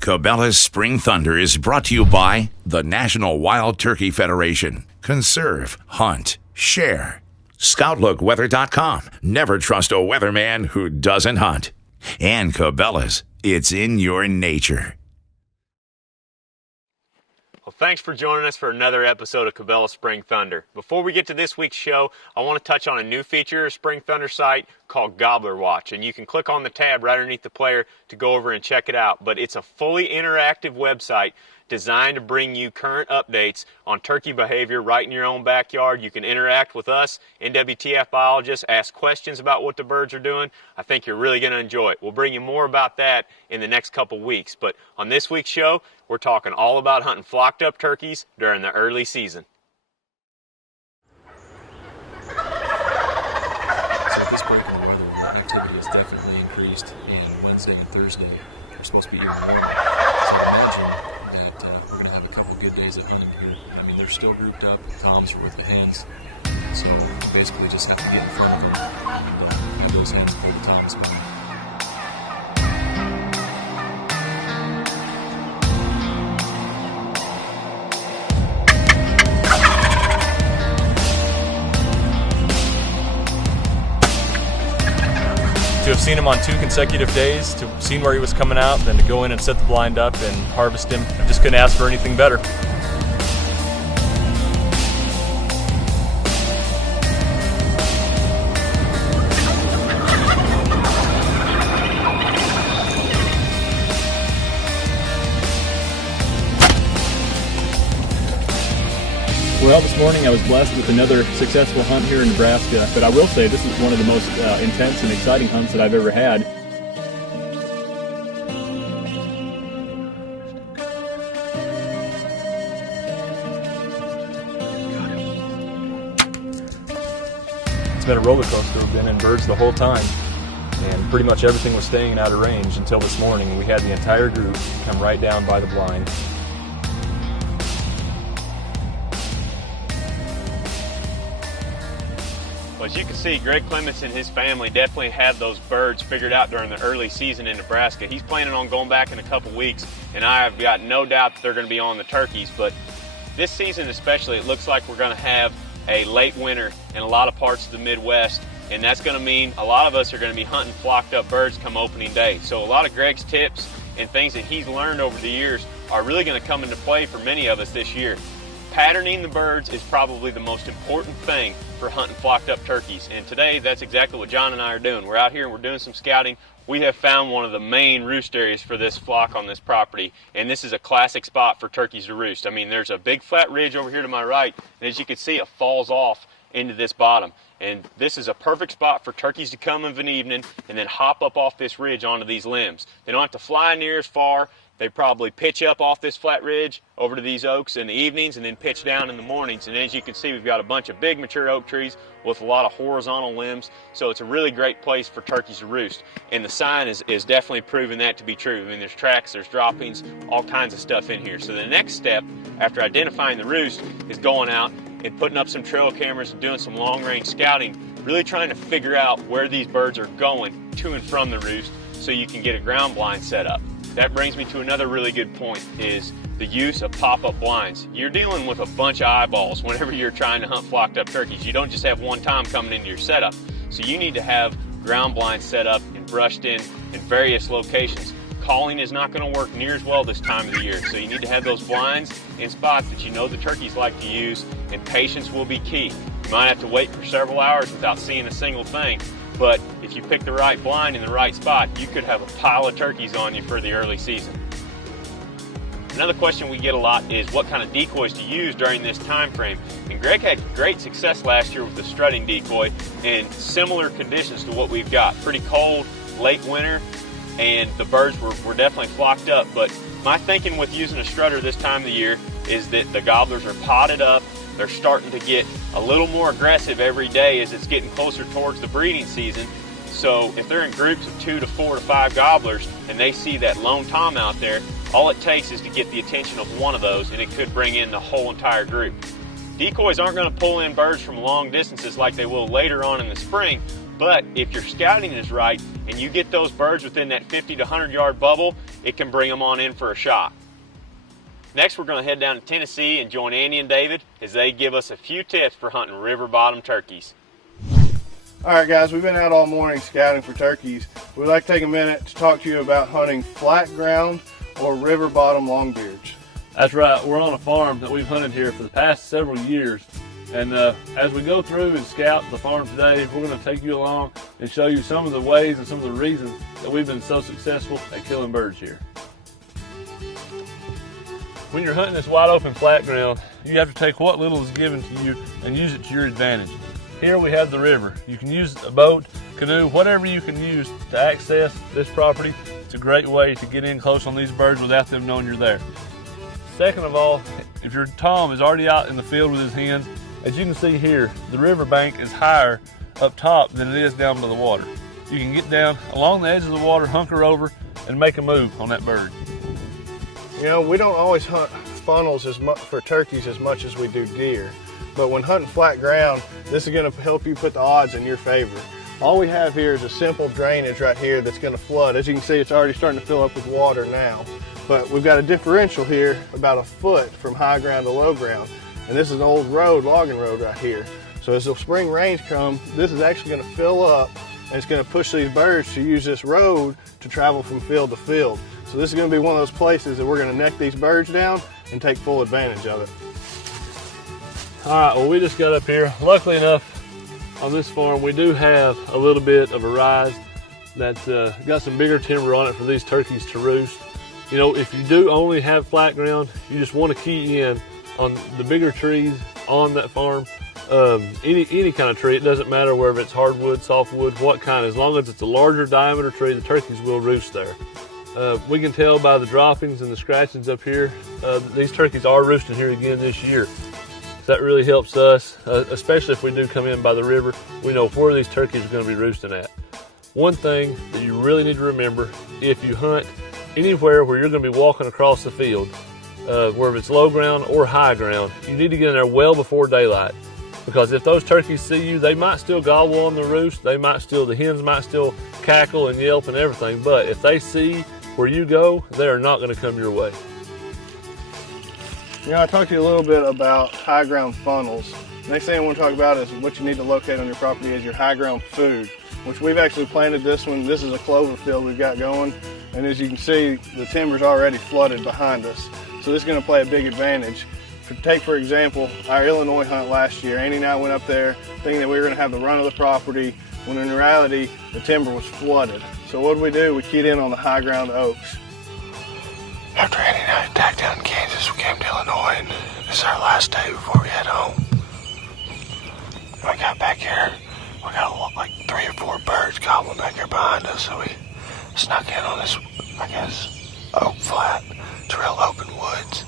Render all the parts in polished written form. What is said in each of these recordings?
Cabela's Spring Thunder is brought to you by the National Wild Turkey Federation. Conserve, hunt, share. ScoutLookWeather.com. Never trust a weatherman who doesn't hunt. And Cabela's, it's in your nature. Well, thanks for joining us for another episode of Cabela's Spring Thunder. Before we get to this week's show, I want to touch on a new feature of Spring Thunder site called Gobbler Watch, and you can click on the tab right underneath the player to go over and check it out. But it's a fully interactive website designed to bring you current updates on turkey behavior right in your own backyard. You can interact with us, NWTF biologists, ask questions about what the birds are doing. I think you're really going to enjoy it. We'll bring you more about that in the next couple weeks. But on this week's show, we're talking all about hunting flocked up turkeys during the early season. So at this break in the weather, the activity has definitely increased, and Wednesday and Thursday are supposed to be even warmer. So I imagine that we're going to have a couple good days of hunting here. I mean, they're still grouped up, the toms are with the hens, so basically just have to get in front of them and have those hens pull the toms back. To have seen him on 2 consecutive days, to have seen where he was coming out, then to go in and set the blind up and harvest him, I just couldn't ask for anything better. Well, this morning I was blessed with another successful hunt here in Nebraska, but I will say this is one of the most intense and exciting hunts that I've ever had. It's been a roller coaster. We've been in birds the whole time, and pretty much everything was staying out of range until this morning. We had the entire group come right down by the blind. Well, as you can see, Greg Clements and his family definitely had those birds figured out during the early season in Nebraska. He's planning on going back in a couple weeks, and I have got no doubt that they're going to be on the turkeys. But this season especially, it looks like we're going to have a late winter in a lot of parts of the Midwest, and that's going to mean a lot of us are going to be hunting flocked up birds come opening day. So a lot of Greg's tips and things that he's learned over the years are really going to come into play for many of us this year. Patterning the birds is probably the most important thing for hunting flocked up turkeys, and today that's exactly what John and I are doing. We're out here and we're doing some scouting. We have found one of the main roost areas for this flock on this property, and this is a classic spot for turkeys to roost. I mean, there's a big flat ridge over here to my right, and as you can see, it falls off into this bottom, and this is a perfect spot for turkeys to come of an evening and then hop up off this ridge onto these limbs. They don't have to fly near as far. They probably pitch up off this flat ridge over to these oaks in the evenings and then pitch down in the mornings. And as you can see, we've got a bunch of big mature oak trees with a lot of horizontal limbs. So it's a really great place for turkeys to roost. And the sign is definitely proving that to be true. I mean, there's tracks, there's droppings, all kinds of stuff in here. So the next step after identifying the roost is going out and putting up some trail cameras and doing some long range scouting, really trying to figure out where these birds are going to and from the roost so you can get a ground blind set up. That brings me to another really good point, is the use of pop-up blinds. You're dealing with a bunch of eyeballs whenever you're trying to hunt flocked up turkeys. You don't just have one tom coming into your setup. So you need to have ground blinds set up and brushed in various locations. Calling is not going to work near as well this time of the year. So you need to have those blinds in spots that you know the turkeys like to use, and patience will be key. You might have to wait for several hours without seeing a single thing. But if you pick the right blind in the right spot, you could have a pile of turkeys on you for the early season. Another question we get a lot is what kind of decoys to use during this time frame. And Greg had great success last year with the strutting decoy in similar conditions to what we've got. Pretty cold, late winter, and the birds were definitely flocked up. But my thinking with using a strutter this time of the year is that the gobblers are potted up. They're starting to get a little more aggressive every day as it's getting closer towards the breeding season. So if they're in groups of 2 to 4 to 5 gobblers and they see that lone tom out there, all it takes is to get the attention of one of those and it could bring in the whole entire group. Decoys aren't going to pull in birds from long distances like they will later on in the spring, but if your scouting is right and you get those birds within that 50 to 100 yard bubble, it can bring them on in for a shot. Next, we're going to head down to Tennessee and join Andy and David as they give us a few tips for hunting river bottom turkeys. All right, guys, we've been out all morning scouting for turkeys. We'd like to take a minute to talk to you about hunting flat ground or river bottom longbeards. That's right. We're on a farm that we've hunted here for the past several years. And as we go through and scout the farm today, we're going to take you along and show you some of the ways and some of the reasons that we've been so successful at killing birds here. When you're hunting this wide open flat ground, you have to take what little is given to you and use it to your advantage. Here we have the river. You can use a boat, canoe, whatever you can use to access this property. It's a great way to get in close on these birds without them knowing you're there. Second of all, if your tom is already out in the field with his hens, as you can see here, the river bank is higher up top than it is down by the water. You can get down along the edge of the water, hunker over, and make a move on that bird. You know, we don't always hunt funnels for turkeys as much as we do deer, but when hunting flat ground, this is going to help you put the odds in your favor. All we have here is a simple drainage right here that's going to flood. As you can see, it's already starting to fill up with water now, but we've got a differential here about a foot from high ground to low ground. And this is an old road, logging road right here. So as the spring rains come, this is actually going to fill up and it's going to push these birds to use this road to travel from field to field. So this is going to be one of those places that we're going to neck these birds down and take full advantage of it. All right, well, we just got up here. Luckily enough, on this farm, we do have a little bit of a rise that's got some bigger timber on it for these turkeys to roost. You know, if you do only have flat ground, you just want to key in on the bigger trees on that farm. Any kind of tree, it doesn't matter whether it's hardwood, softwood, what kind, as long as it's a larger diameter tree, the turkeys will roost there. We can tell by the droppings and the scratchings up here, these turkeys are roosting here again this year. So that really helps us, especially if we do come in by the river, we know where these turkeys are going to be roosting at. One thing that you really need to remember, if you hunt anywhere where you're going to be walking across the field, whether it's low ground or high ground, you need to get in there well before daylight. Because if those turkeys see you, they might still gobble on the roost, the hens might still cackle and yelp and everything, but if they see where you go, they are not going to come your way. You know, I talked to you a little bit about high ground funnels. Next thing I want to talk about is what you need to locate on your property is your high ground food, which we've actually planted this one. This is a clover field we've got going, and as you can see, the timber's already flooded behind us. So this is going to play a big advantage. Take, for example, our Illinois hunt last year. Andy and I went up there thinking that we were going to have the run of the property, when in reality, the timber was flooded. So what did we do? We keyed in on the high ground oaks. After Andy and I attacked down in Kansas, we came to Illinois, and this is our last day before we head home. When we got back here, we got like 3 or 4 birds gobbling back here behind us, so we snuck in on this, I guess, oak flat. It's real open woods,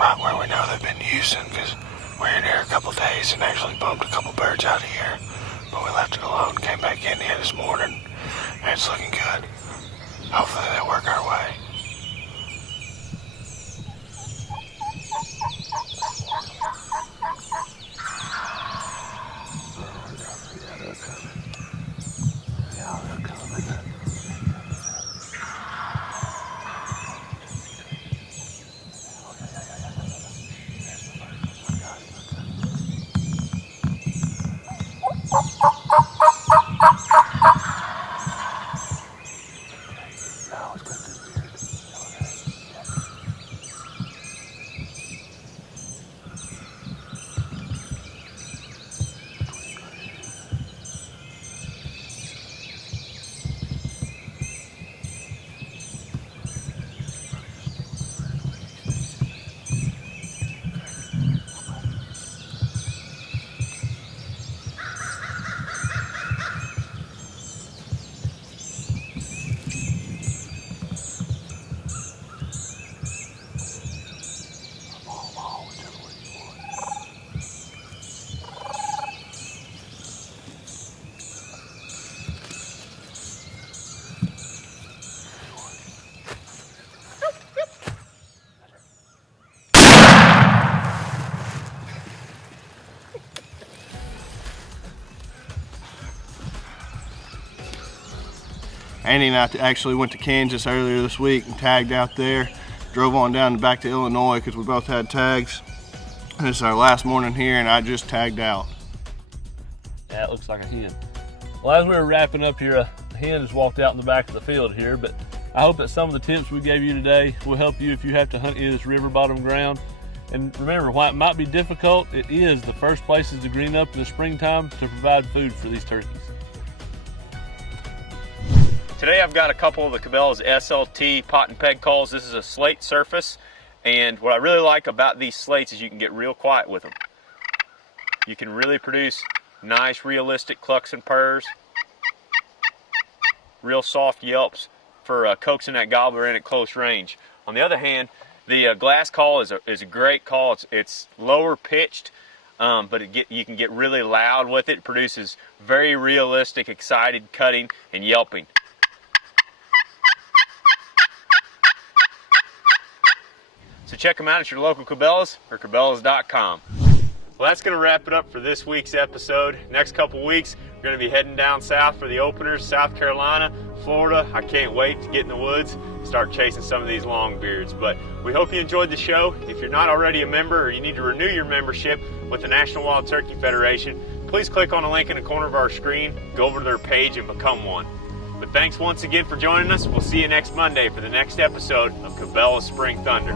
right where we know they've been using, because we were in here a couple days and actually bumped a couple birds out of here. But we left it alone, came back in here this morning, and it's looking good. Hopefully they'll work our way. Andy and I actually went to Kansas earlier this week and tagged out there. Drove on down back to Illinois because we both had tags. And it's our last morning here, and I just tagged out. Yeah, it looks like a hen. Well, as we were wrapping up here, a hen just walked out in the back of the field here, but I hope that some of the tips we gave you today will help you if you have to hunt in this river bottom ground. And remember, while it might be difficult, it is the first places to green up in the springtime to provide food for these turkeys. Today I've got a couple of the Cabela's SLT pot and peg calls. This is a slate surface, and what I really like about these slates is you can get real quiet with them. You can really produce nice realistic clucks and purrs, real soft yelps for coaxing that gobbler in at close range. On the other hand, the glass call is a great call. It's lower pitched, but you can get really loud with it. It produces very realistic, excited cutting and yelping. So check them out at your local Cabela's or Cabela's.com. Well, that's going to wrap it up for this week's episode. Next couple weeks, we're going to be heading down south for the openers, South Carolina, Florida. I can't wait to get in the woods and start chasing some of these longbeards. But we hope you enjoyed the show. If you're not already a member or you need to renew your membership with the National Wild Turkey Federation, please click on the link in the corner of our screen, go over to their page and become one. But thanks once again for joining us. We'll see you next Monday for the next episode of Cabela's Spring Thunder.